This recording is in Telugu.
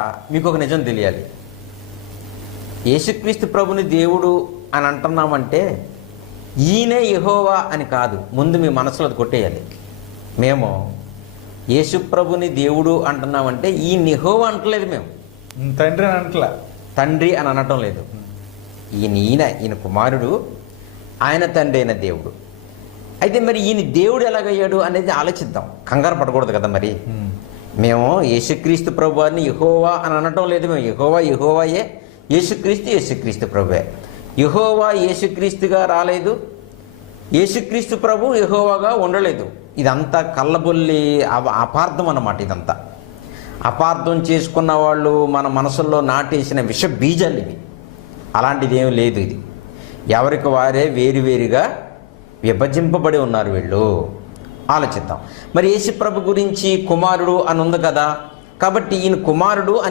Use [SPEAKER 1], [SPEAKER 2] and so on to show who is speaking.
[SPEAKER 1] మీకు ఒక నిజం తెలియాలి. యేసుక్రీస్తు ప్రభుని దేవుడు అని అంటున్నామంటే ఈయనే యెహోవా అని కాదు. ముందు మీ మనసులో అది కొట్టేయాలి. మేము యేసు ప్రభుని దేవుడు అంటున్నామంటే ఈ నిహోవా అంటలేదు మేము.
[SPEAKER 2] తండ్రి అని అంటలా?
[SPEAKER 1] తండ్రి అని అనటం లేదు. ఈయన ఈయన ఈయన కుమారుడు ఆయన తండ్రి అయిన దేవుడు. అయితే మరి ఈయన దేవుడు ఎలాగయ్యాడు అనేది ఆలోచిద్దాం. కంగారు పడకూడదు కదా మరి. మేము యేసుక్రీస్తు ప్రభు అని యహోవా అని అనటం లేదు మేము. యహోవా యహోవాయే. యేసుక్రీస్తు యేసుక్రీస్తు ప్రభువే. యహోవా యేసుక్రీస్తుగా రాలేదు. యేసుక్రీస్తు ప్రభు యహోవాగా ఉండలేదు. ఇదంతా కళ్ళబొల్లి అపార్థం అన్నమాట ఇదంతా. అపార్థం చేసుకున్న వాళ్ళు మన మనసుల్లో నాటేసిన విష బీజాలు ఇవి. అలాంటిది ఏం లేదు ఇది. ఎవరికి వారే వేరువేరుగా విభజింపబడి ఉన్నారు వీళ్ళు. ఆలోచిద్దాం. మరి యేసు ప్రభు గురించి కుమారుడు అని ఉంది కదా? కాబట్టి ఈయన కుమారుడు అని